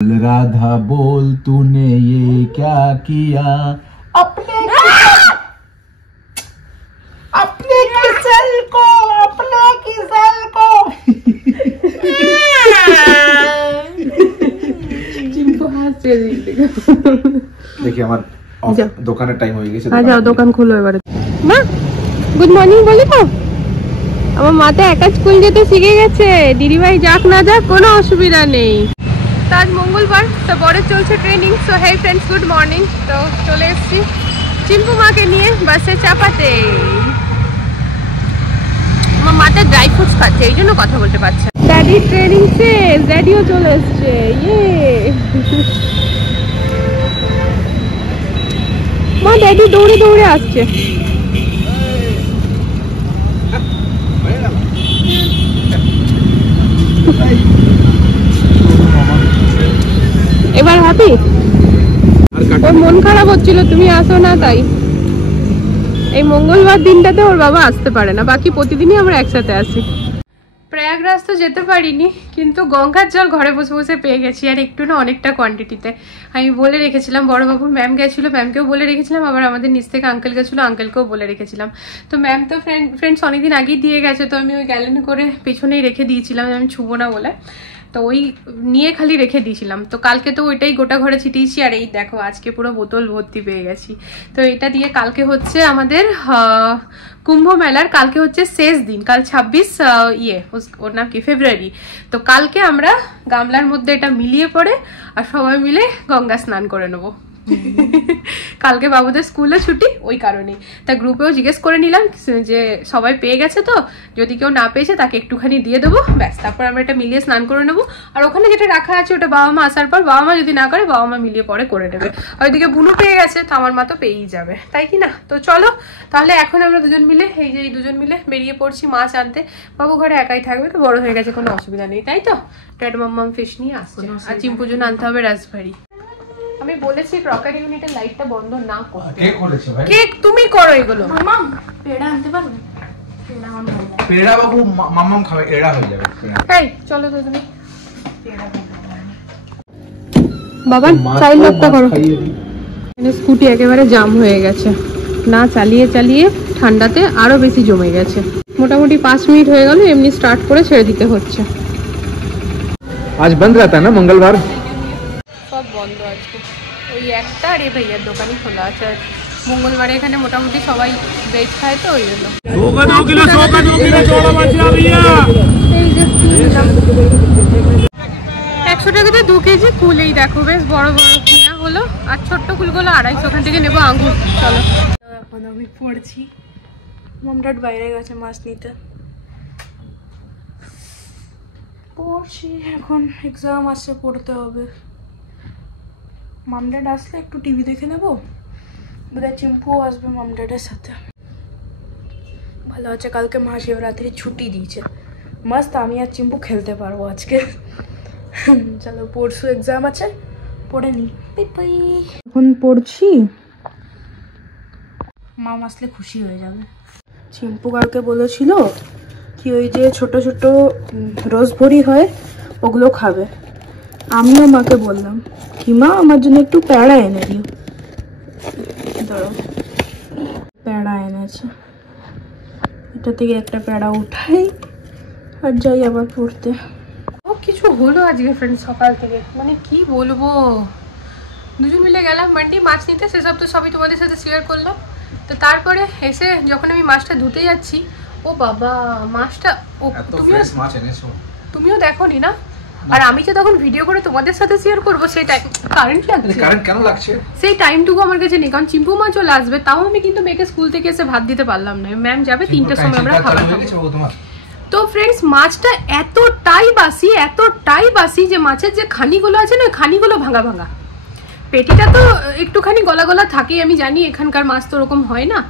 राधा बोल तूने ये क्या किया अपने किसल को देखिए हमारे দোকানের টাইম হয়ে গেছে। যাও দোকান খুলো এবারে। মা গুড মর্নিং বলি তো, আমার মাতে একা স্কুল যেতে শিখে গেছে, দিদিভাই যাক না যাক কোনো অসুবিধা নেই। আজ মঙ্গলবার, তো বড় চলছে training. So hey friends, good morning. তো চলে এসেছি চিম্পু মাকে নিয়ে বাসে চাপাতে। আমার মাটা ড্রাই ফ্রুটস খাচ্ছে, এই জন্য কথা বলতে পারছে। ড্যাডি ট্রেনিং শেষ, ড্যাডিও চলে এসছে। ইয়ে মা, ড্যাডি দৌড়ে দৌড়ে আসছে। এবার হ্যাপি? ওর মন খারাপ হচ্ছিল তুমি আসো না, তাই এই মঙ্গলবার দিনটাতে ওর বাবা আসতে পারে না, বাকি প্রতিদিনই আমরা একসাথে আসি। প্রয়াগরাজ তো যেতে পারিনি, কিন্তু গঙ্গার জল ঘরে বসে বসে পেয়ে গেছি, আর একটু না অনেকটা কোয়ান্টিটিতে। আমি বলে রেখেছিলাম, বড়বাবুর ম্যাম গেছিলো, ম্যামকেও বলে রেখেছিলাম, আবার আমাদের নিচ থেকে আঙ্কেল গেছিলো, আঙ্কেলকেও বলে রেখেছিলাম। তো ম্যাম তো ফ্রেন্ডস অনেকদিন আগেই দিয়ে গেছে, তো আমি ওই গ্যালেন করে পেছনেই রেখে দিয়েছিলাম, আমি ছুবো না বলে, তো ওই নিয়ে খালি রেখে দিয়েছিলাম। তো কালকে তো ওইটাই গোটা ঘরে ছিটিয়েছি, আর এই দেখো আজকে পুরো বোতল ভর্তি পেয়ে গেছি। তো এটা দিয়ে কালকে হচ্ছে আমাদের কুম্ভ মেলার, কালকে হচ্ছে শেষ দিন, কাল 26 ওর নাম কি ফেব্রুয়ারি। তো কালকে আমরা গামলার মধ্যে এটা মিলিয়ে পড়ে আর সবাই মিলে গঙ্গা স্নান করে নেবো। কালকে বাবুদের স্কুলে ছুটি, ওই কারণেই। তা গ্রুপেও জিজ্ঞেস করে নিলাম যে সবাই পেয়ে গেছে, তো যদি কেউ না পেয়েছে তাকে একটুখানি দিয়ে দেবো, ব্যাস। তারপর আমরা এটা মিলিয়ে স্নান করে নেবো। আর ওখানে যেটা রাখা আছে ওটা বাবা মা আসার পর, বাবা মা যদি না করে বাবা মা মিলিয়ে পরে করে নেবে। ওইদিকে বুনু পেয়ে গেছে, তো আমার মা তো পেয়েই যাবে, তাই কি না? তো চলো তাহলে এখন আমরা দুজন মিলে, এই দুজন মিলে বেরিয়ে পড়ছি মাছ আনতে। বাবু ঘরে একাই থাকবে, তো বড় হয়ে গেছে, কোনো অসুবিধা নেই, তাই তো? ড্যাড মাম্মাম ফিশ নিয়ে আসছে, আর চিম্পুর জন্য আনতে হবে রাজবাড়ি। আমি বলেছি ক্রকারি ইউনিটের লাইটটা বন্ধ না করতে। কে করেছে ভাই? কেক তুমি করো এগুলো। মাম্মাম পেড়া আনতে পারবে? পেড়া আনতে পারবে? পেড়া বাবু মাম্মাম খাবে, এড়া হয়ে যাবে। এই চলো তো তুমি পেড়া বাবা চাইল্ড লকটা করো। এখানে স্কুটি একেবারে জাম হয়ে গেছে, না চালিয়ে চালিয়ে ঠান্ডাতে আরো বেশি জমে গেছে। মোটামুটি 5 মিনিট হয়ে গেল, এমনি স্টার্ট করে ছেড়ে দিতে হচ্ছে। আজ বন্ধ रहता है ना मंगलवार, সব বন্ধ আজকে, ওই একটা আর এই ভাইয়ার দোকানই খোলা আছে। মঙ্গলবারে এখানে মোটামুটি সবাই ভেজ খায়, তো ওই জন্য। 100 টাকাতে 2 কেজি কুল, এই দেখো বেশ বড় বড় নেওয়া হলো, আর ছোট্ট কুলগুলো 250, ওখান থেকে নেবো আঙ্গুর। চলো এখন আমি পড়ছি, মামডাড বাইরে গেছে মাছ নিতে, পড়ছি এখন। এক্সাম আসছে, পড়তে হবে। মামডাড আসলে একটু টিভি দেখে নেবো, বোধহয় চিম্পুও আসবে মামডাডের সাথে। ভালো আছে, কালকে মহাশিবরাত্রি ছুটি দিয়েছে, মস্ত আমি আর চিম্পু খেলতে পারবো আজকে। চলো পরশু এক্সাম আছে, পড়ে নি। এখন পড়ছি, মাম আসলে খুশি হয়ে যাবে। চিম্পু কালকে বলেছিল কি ওই যে ছোট ছোট রসভরি হয় ওগুলো খাবে। আমিও মাকে বললাম কি মা আমার জন্য একটু প্যাড়া এনে দিও, ধরো প্যাড়া এনেছে, এটা থেকে একটা প্যাড়া উঠাই আর যাই আবার পড়তে। ও কিছু হলো আজকে ফ্রেন্ড সকাল থেকে, মানে কি বলবো। দুজন মিলে গেলাম মান্ডি মাছ নিতে, সেসব তো সবই তোমাদের সাথে শেয়ার করলাম। তো তারপরে এসে যখন আমি মাছটা ধুতে যাচ্ছি, ও বাবা মাছটা, ও তুমিও দেখোনি না? আর আমি যে তখন ভিডিও করে তোমাদের সাথে শেয়ার করবো, সেই টাইম কারেন্ট লাগছে, কারেন্ট কেন লাগছে সেই টাইমটুকু আমার কাছে নেই, কারণ চিম্পু মা চলে আসবে। তাও আমি কিন্তু মেয়েকে স্কুল থেকে এসে ভাত দিতে পারলাম না, ম্যাম যাবে 3টার সময়, আমরা খাবার খাবো। তো ফ্রেন্ডস মাছটা এতটাই বাসি যে মাছের যে খানিগুলো আছে না, খানিগুলো ভাঙা ভাঙা, পেটিটা তো একটুখানি গলা গলা থাকেই, আমি জানি এখানকার মাছ তো ওরকম হয় না।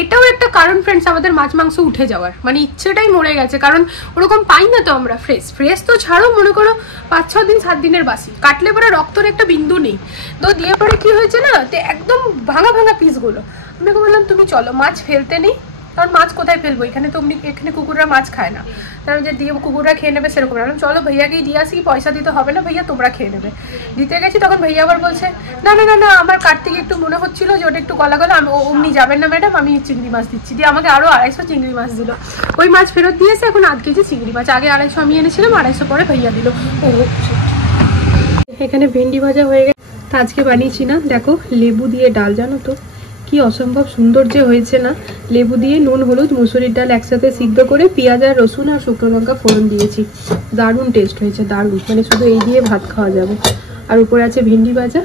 এটাও একটা কারণ ফ্রেন্ডস আমাদের মাছ মাংস উঠে যাওয়ার, মানে ইচ্ছেটাই মরে গেছে, কারণ ওরকম পাই না তো আমরা ফ্রেশ তো ছাড়ো, মনে করো 5-6 দিন 7 দিনের বাসি, কাটলে পরে রক্তর একটা বিন্দু নেই। তো দিয়ে পরে কি হয়েছে না, একদম ভাঙা ভাঙা পিসগুলো। আমি বললাম তুমি চলো মাছ ফেলতে নেই, কারণ মাছ কোথায় ফেলবো, এখানে তো এখানে কুকুররা মাছ খায় না, কারণ যে দিয়ে কুকুররা খেয়ে নেবে সেরকম না। চলো ভাইয়াকেই দিয়ে আসি, পয়সা দিতে হবে না ভাইয়া, তোমরা খেয়ে নেবে। দিতে গেছি তখন ভাইয়া আবার বলছে না না না না, আমার কার্তিক একটু মনে হচ্ছিল যে ওটা একটু গলা গলা, আমি অমনি যাবেন না ম্যাডাম, আমি চিংড়ি মাছ দিচ্ছি। দিয়ে আমাকে আরও 250 চিংড়ি মাছ দিল। ওই মাছ ফেরত দিয়েছে, এখন 8 কেজি চিংড়ি মাছ। আগে 250 আমি এনেছিলাম, 250 পরে ভাইয়া দিল। ও এখানে ভেন্ডি ভাজা হয়ে গেছে। তা আজকে বানিয়েছি না, দেখো লেবু দিয়ে ডাল, জানো তো কি অসম্ভব সুন্দর যে হয়েছে না। লেবু দিয়ে নুন হলুদ মুসুরির ডাল একসাথে সিদ্ধ করে পেঁয়াজ আর রসুন আর শুকনো লঙ্কা ফোড়ন দিয়েছি, দারুণ টেস্ট হয়েছে, দারুণ। মানে শুধু এই দিয়ে ভাত খাওয়া যাবে। আর উপরে আছে ভেন্ডি ভাজা।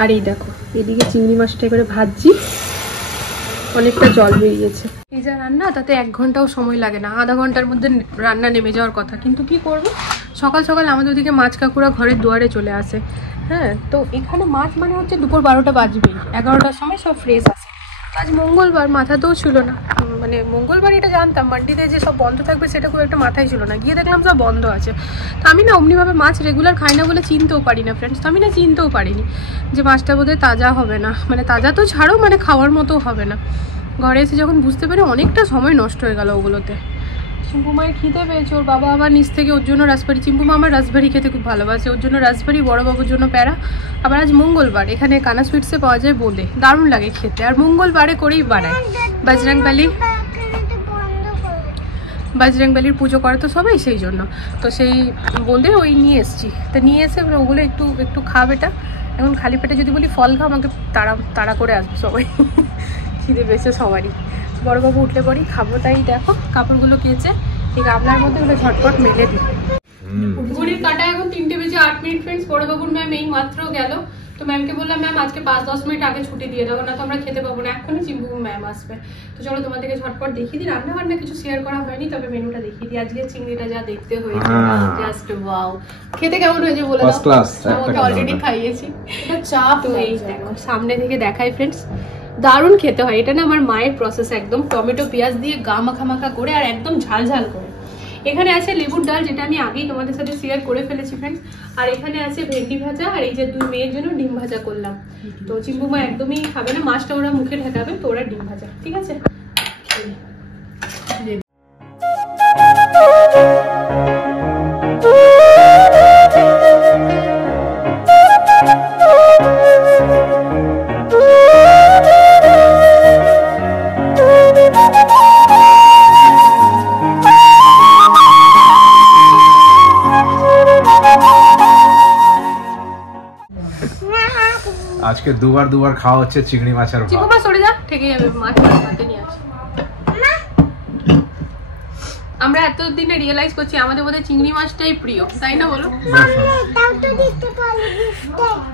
আর এই দেখো এদিকে চিংড়ি মাছটা করে ভাজছি, অনেকটা জল বেরিয়েছে। এই যা রান্না, তাতে 1 ঘন্টাও সময় লাগে না, আধা ঘন্টার মধ্যে রান্না নেমে যাওয়ার কথা। কিন্তু কি করব, সকাল সকাল আমাদের ওদিকে মাছ কাকুরা ঘরের দুয়ারে চলে আসে। হ্যাঁ, তো এখানে মাছ মানে হচ্ছে দুপুর 12টা বাজবেই, 11টার সময় সব ফ্রেশ আসে। আজ মঙ্গলবার, মাথাতেও ছিল না, মানে মঙ্গলবার এটা জানতাম, মান্ডিতে যে সব বন্ধ থাকবে সেটা খুব একটা মাথায় ছিল না। গিয়ে দেখলাম সব বন্ধ আছে। তো আমি না অমনিভাবে মাছ রেগুলার খাই না বলে চিনতেও পারি না ফ্রেন্ডস। তো আমি না চিনতেও পারিনি যে মাছটা বোধহয় তাজা হবে না, মানে তাজা তো ছাড়ো, মানে খাওয়ার মতো হবে না। ঘরে এসে যখন বুঝতে পারি অনেকটা সময় নষ্ট হয়ে গেল ওগুলোতে। চিম্পু মায়ের খিদে পেয়েছে, ওর বাবা আবার নিচ থেকে ওর জন্য রাসবাড়ি, চিম্পু মা আমার রাসবাড়ি খেতে খুব ভালোবাসে, ওর জন্য রাসবাড়ি, বড়োবাবুর জন্য প্যারা। আবার আজ মঙ্গলবার, এখানে কানা সুইটসে পাওয়া যায় বোঁদে, দারুণ লাগে খেতে। আর মঙ্গলবারে করেই বানায় বজরংবলির পুজো করে তো সবাই, সেই জন্য। তো সেই বোঁদে ওই নিয়ে এসছি, তো নিয়ে এসে ওগুলো একটু একটু খাবে। এটা এখন খালি পেটে যদি বলি ফল খাও, আমাকে তাড়া করে আসবে সবাই। খিদে পেয়েছে সবারই। বড়বাবু উঠলে পরই খাবো। তাই দেখো কাপড়গুলো কেচে এই গামলার মধ্যে ওগুলো ঝটপট মেলে দিই। ঘড়ির কাটা এখন 3টে বেজে 8 মিনিট ফ্রেন্ডস। বড়বাবুর ম্যাম এই মাত্র গেল, তো ম্যামকে বললাম ম্যাম আজকে 5-10 মিনিট আগে ছুটি দিয়ে দেবো, না তো আমরা খেতে পাবো না, এক্ষুনি চিম্পু ম্যাম আসবে। তো চলো তোমাদেরকে ঝটপট দেখিয়ে দিই। রান্না বান্না কিছু শেয়ার করা হয়নি, তবে মেনুটা দেখিয়ে দিই। আজকে চিংড়িটা যা দেখতে হয়েছে, জাস্ট ওয়াও। খেতে কেমন হয়েছে বলে দাও। ফার্স্ট ক্লাস, আমাকে অলরেডি খাইয়েছি। এটা চাপ, তো এই দেখো সামনে থেকে দেখাই ফ্রেন্ডস, দারুণ খেতে হয়। এটা না আমার মায়ের প্রসেস, একদম টমেটো পেঁয়াজ দিয়ে গা মাখা করে আর একদম ঝাল ঝাল করে। এখানে আছে লেবুর ডাল, যেটা আমি আগেই তোমাদের সাথে শেয়ার করে ফেলেছি ফ্রেন্ডস। আর এখানে আছে ভেন্ডি ভাজা, আর এই যে 2 মেয়ের জন্য ডিম ভাজা করলাম। তো চিম্পু মা একদমই খাবে না, মাছটা ওরা মুখে ঢাকাবে, তো ওরা ডিম ভাজা। ঠিক আছে, আজকে দুবার খাওয়া হচ্ছে চিংড়ি মাছ আর ভাত। চিম্পু মা সরে যা, ঠেকে যাবে, মাছ ভাতে নিয়ে আসি। আমরা এতদিনে রিয়েলাইজ করছি আমাদের মধ্যে চিংড়ি মাছটাই প্রিয়, তাই না বলো?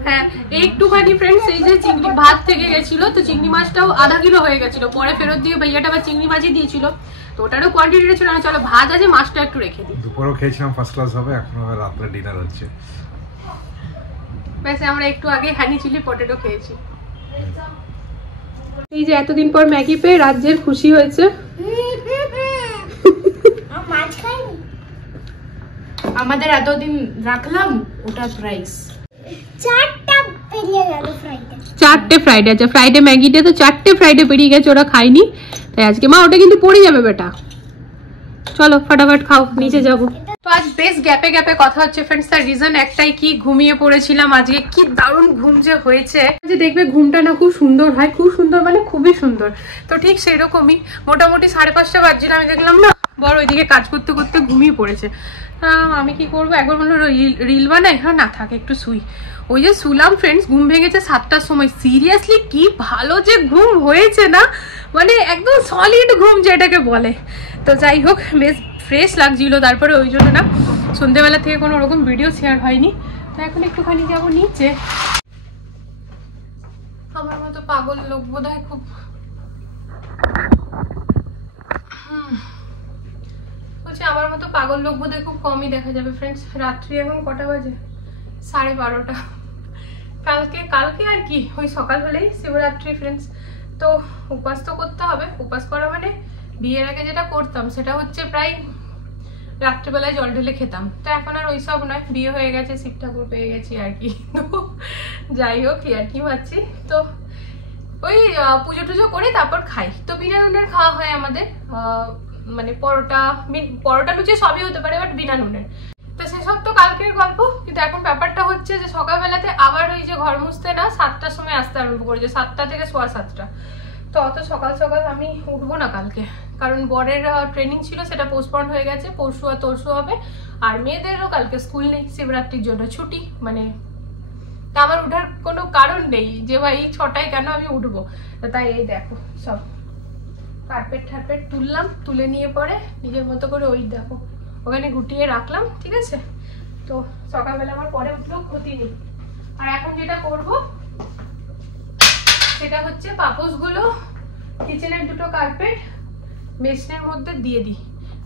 হ্যাঁ, একটুখানি ফ্রেন্ডস এই যে চিংড়ি ভাত থেকে গেছিল, তো চিংড়ি মাছটাও আধা কিলো হয়ে গেছিল, পরে ফেরত দিয়ে ভাইয়াটা আবার চিংড়ি মাছই দিয়েছিল, তো ওটারও কোয়ান্টিটিটা ছিল না। চলো ভাত আছে, মাছটা একটু রেখে দিই। দুপুরও খেয়েছিলাম ফার্স্ট ক্লাস হবে, এখন রাত্রে ডিনার হচ্ছে। ব্যাস, আমরা একটু আগে হানি চিলি পটেটো খেয়েছি। এই যে এতদিন পর ম্যাগি পেয়ে রাজ্যের খুশি হয়েছে। আমাদের এতদিন রাখলাম ওটা প্রাইস 4টে ফ্রাইডে আছে, ফ্রাইডে ম্যাগিতে তো 4টে ফ্রাইডে পেরিয়ে গেছে, ওরা খায়নি, তাই আজকে মা ওটা কিন্তু পড়ে যাবে বেটা। চলো ফটাফট খাও, নিচে যাবো। তো আজ বেশ গ্যাপে গ্যাপে কথা হচ্ছে ফ্রেন্ডস, তার রিজন একটাই, কি ঘুমিয়ে পড়েছিলাম আজকে, কি দারুণ ঘুম যে হয়েছে। যে দেখবে ঘুমটা না খুব সুন্দর হয়, খুব সুন্দর মানে খুবই সুন্দর। তো ঠিক সেই রকমই মোটামুটি 5:30 বাজছিল, আমি দেখলাম না বড় ওইদিকে কাজ করতে করতে ঘুমিয়ে পড়েছে। আমি কি করবো, একবার বললো রিল বানাই, হ্যাঁ না থাকে একটু শুই। ওই যে শুলাম ফ্রেন্ডস, ঘুম ভেঙেছে 7টার সময়। সিরিয়াসলি কি ভালো যে ঘুম হয়েছে না, মানে একদম সলিড ঘুম যেটাকে বলে। তো যাই হোক, বেশ ফ্রেশ লাগছিল। তারপরে ওই জন্য না সন্ধ্যেবেলা থেকে কোনো রকম ভিডিও শেয়ার হয়নি। তো এখন একটুখানি যাবো নিচে। আমার মতো পাগল লোক বোধহয় খুব, বলছি আমার মতো পাগল লোক বোধহয় খুব কমই দেখা যাবে ফ্রেন্ডস। রাত্রি এখন কটা বাজে? 12:30। কালকে আর কি, ওই সকাল হলেই শিবরাত্রি ফ্রেন্ডস। তো উপাস তো করতে হবে, উপাস করা মানে বিয়ের আগে যেটা করতাম সেটা হচ্ছে প্রায় রাত্রিবেলায় জল ঢেলে খেতাম। তো এখন আর ওইসব নয়, বিয়ে হয়ে গেছে, শিব ঠাকুর পেয়ে গেছি আর কি। তো যাই হোক, আর কি ভাবছি। তো ওই পুজো টুজো করে তারপর খাই। তো বিনা নুনের খাওয়া হয় আমাদের, মানে পরোটা লুচি সবই হতে পারে, বাট বিনা নুনের। তো সেসব তো কালকের গল্প। কিন্তু এখন ব্যাপারটা হচ্ছে যে সকালবেলাতে আবার ওই যে ঘর মুছতে না 7টার সময় আসতে আরম্ভ করেছে, 7টা থেকে 7:15। তো অত সকাল সকাল আমি উঠবো না কালকে, কারণ বরের ট্রেনিং ছিল, সেটা পোস্টপন্ড হয়ে গেছে, পরশু আর তরশু হবে। আর মেয়েদেরও কালকে স্কুল নেই, শিবরাত্রির জন্য ছুটি। মানে তা আমার উঠার কোনো কারণ নেই যে ভাই 6টায় কেন আমি উঠবো। তাই এই দেখো সব কার্পেট ঠারপেট তুললাম, তুলে নিয়ে পরে নিজের মতো করে ওই দেখো ওখানে গুটিয়ে রাখলাম, ঠিক আছে। তো সকালবেলা আমার পরে উঠলেও ক্ষতি নেই। আর এখন যেটা করব সেটা হচ্ছে পাপোশগুলো কিচেনের দুটো কার্পেট মেশিনের মধ্যে দিয়ে দিই,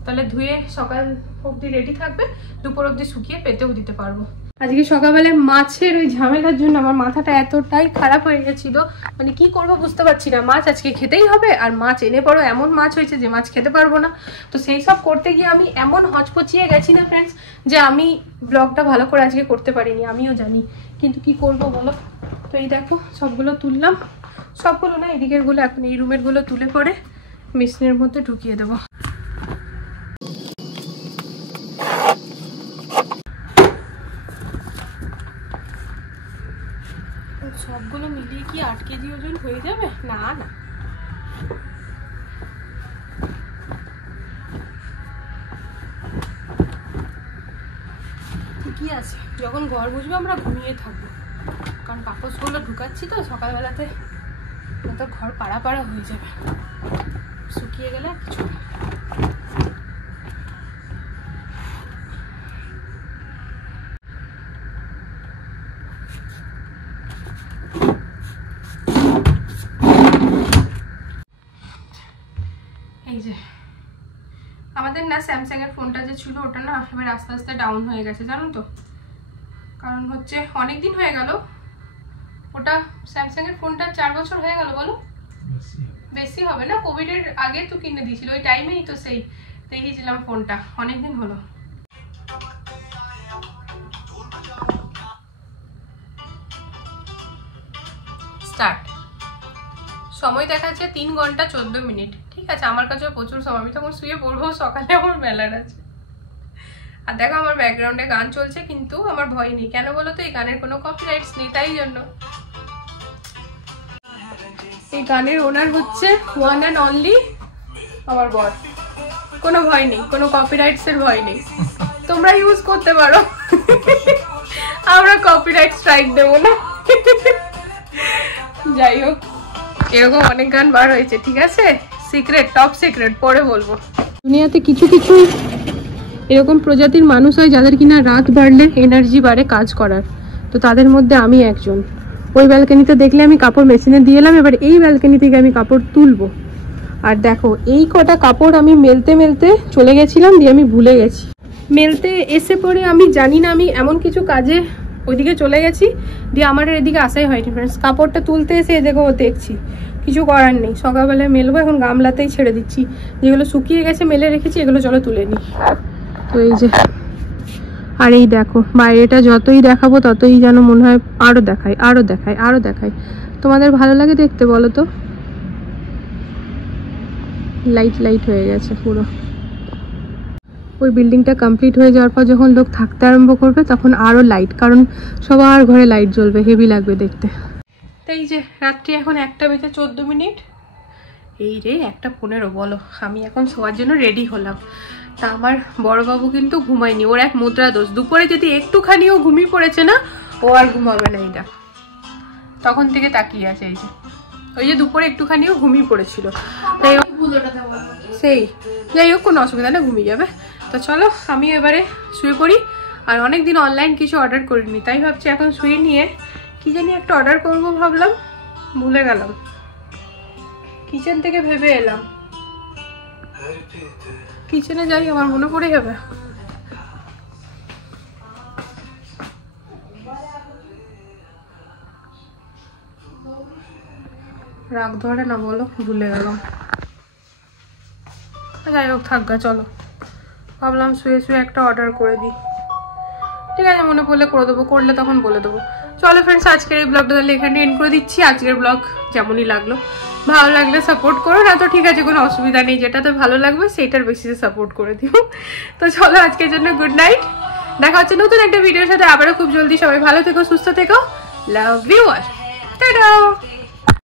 তাহলে ধুয়ে সকাল অবধি রেডি থাকবে, দুপুর অবধি শুকিয়ে পেতেও দিতে পারবো। আজকে সকালবেলায় মাছের ওই ঝামেলার জন্য আমার মাথাটা এতটাই খারাপ হয়ে গেছিল, মানে কি করব বুঝতে পারছি না। মাছ আজকে খেতেই হবে, আর মাছ এনে পড়ো এমন মাছ হয়েছে যে মাছ খেতে পারবো না। তো সেই সব করতে গিয়ে আমি এমন হচপচিয়ে গেছি না ফ্রেন্ডস, যে আমি ব্লগটা ভালো করে আজকে করতে পারিনি, আমিও জানি, কিন্তু কি করব বলো। তো এই দেখো সবগুলো তুললাম, সবগুলো না এদিকের গুলো, এখন এই রুমের গুলো তুলে পরে মেশিনের মধ্যে ঢুকিয়ে দেবো। সবগুলো মিলিয়ে কি 8 কেজি ওজন হয়ে যাবে? না না, ঠিকই আছে। যখন ঘর বুঝবো আমরা ঘুমিয়ে থাকবো, কারণ পাপোশগুলো ঢুকাচ্ছি তো সকালবেলাতে, তো ঘর পাড়া পাড়া হয়ে যাবে, শুকিয়ে গেলে আর কিছু না। এই যে আমাদের না স্যামসাং এর ফোনটা যে ছিল ওটা না এবার আস্তে আস্তে ডাউন হয়ে গেছে, জানো তো। কারণ হচ্ছে অনেক দিন হয়ে গেল, ওটা স্যামসাং এর ফোনটা 4 বছর হয়ে গেল, বলো বেশি হবে না? কোভিড এর আগে তো কিনে দিয়েছিল, ওই টাইমেই তো সেই দেখিয়েছিলাম ফোনটা, অনেকদিন হলো। স্টার্ট। সময় দেখাচ্ছে 3 ঘন্টা 14 মিনিট, ঠিক আছে। আমার কাছে প্রচুর সময়, আমি তখন শুয়ে পড়বো, সকালে আমার মেলার আছে। আর দেখো আমার ব্যাকগ্রাউন্ডে গান চলছে, কিন্তু আমার ভয় নেই, কেন বলো তো? এই গানের কোনো কপিরাইটস নেই, তাই জন্য। এই গানের ওনার হচ্ছে ওয়ান অ্যান্ড অনলি আমার বর, কোনো ভয় নেই, কোনো কপিরাইটস এর ভয় নেই, তোমরা ইউজ করতে পারো, আমরা কপিরাইট স্ট্রাইক দেবো না। যাই হোক, এরকম অনেক গান বার হয়েছে, ঠিক আছে, সিক্রেট, টপ সিক্রেট, পরে বলবো। দুনিয়াতে কিছু কিছু এরকম প্রজাতির মানুষ হয় যাদের কিনা রাত বাড়লে এনার্জি বাড়ে কাজ করার, তো তাদের মধ্যে আমি একজন। ওই ব্যালকনিতে দেখলে আমি কাপড় মেশিনে দিয়ে এলাম, এবার এই ব্যালকনি থেকে আমি কাপড় তুলবো। আর দেখো এই কটা কাপড় আমি মেলতে মেলতে চলে গেছিলাম, দিয়ে আমি ভুলে গেছি মেলতে। এসে পরে আমি জানি না আমি এমন কিছু কাজে ওইদিকে চলে গেছি, দিয়ে আমার এদিকে আসাই হয়নি ফ্রেন্ডস। কাপড়টা তুলতে এসে দেখো দেখছি, কিছু করার নেই, সকালবেলায় মেলবো, এখন গামলাতেই ছেড়ে দিচ্ছি। যেগুলো শুকিয়ে গেছে মেলে রেখেছি, এগুলো চলো তুলে নিই। তো এই যে, আর এই দেখো বাইরেটা যতই দেখাবো ততই যেন মনে হয় আরো দেখায়, আরো দেখায়, আরো দেখায়। তোমাদের ভালো লাগে দেখতে বলো তো? লাইট লাইট হয়ে গেছে পুরো। ওই বিল্ডিংটা কমপ্লিট হয়ে যাওয়ার পর যখন লোক থাকতে আরম্ভ করবে তখন আরো লাইট, কারণ সবার ঘরে লাইট জ্বলবে, হেভি লাগবে দেখতে। তো এই যে রাত্রি এখন 1:14। এই রে 1:15, বলো। আমি এখন শোয়ার জন্য রেডি হলাম। তা আমার বড়বাবু কিন্তু ঘুমায়নি, ওর এক মুদ্রা দোষ। দুপুরে যদি একটুখানিও ঘুমিয়ে পড়েছে না, ও আর ঘুমাবে না, এটা তখন থেকে তাকিয়ে আছে। এই যে ওই যে দুপুরে একটুখানিও ঘুমিয়ে পড়েছিল, সেই যাই হোক কোনো অসুবিধা না, ঘুমিয়ে যাবে। তো চলো আমি এবারে শুয়ে পড়ি। আর অনেকদিন অনলাইন কিছু অর্ডার করিনি, তাই ভাবছি এখন শুয়ে নিয়ে কি জানি একটা অর্ডার করবো ভাবলাম, ভুলে গেলাম। কিচেন থেকে ভেবে এলাম, কিচেনে যাই আমার মনে পড়ে যাবে। রাগ ধরে না বলো, ভুলে গেলাম। যাই হোক থাকগা, চলো। ভাবলাম শুয়ে শুয়ে একটা অর্ডার করে দিই, ঠিক আছে, মনে পড়লে করে দেবো, করলে তখন বলে দেবো। চলো ফ্রেন্ডস, আজকের এই ব্লগটা তাহলে এখানে এন্ড করে দিচ্ছি। আজকের ব্লগ যেমনই লাগলো, ভালো লাগলে সাপোর্ট করো, না তো ঠিক আছে, কোনো অসুবিধা নেই, যেটাতে ভালো লাগবে সেইটার বেসিসে সাপোর্ট করে দিও। তো চলো আজকের জন্য গুড নাইট, দেখা হচ্ছে নতুন একটা ভিডিওর সাথে আবারও খুব জলদি। সবাই ভালো থেকো, সুস্থ থেকো, লাভ ইউ অল, টাটা।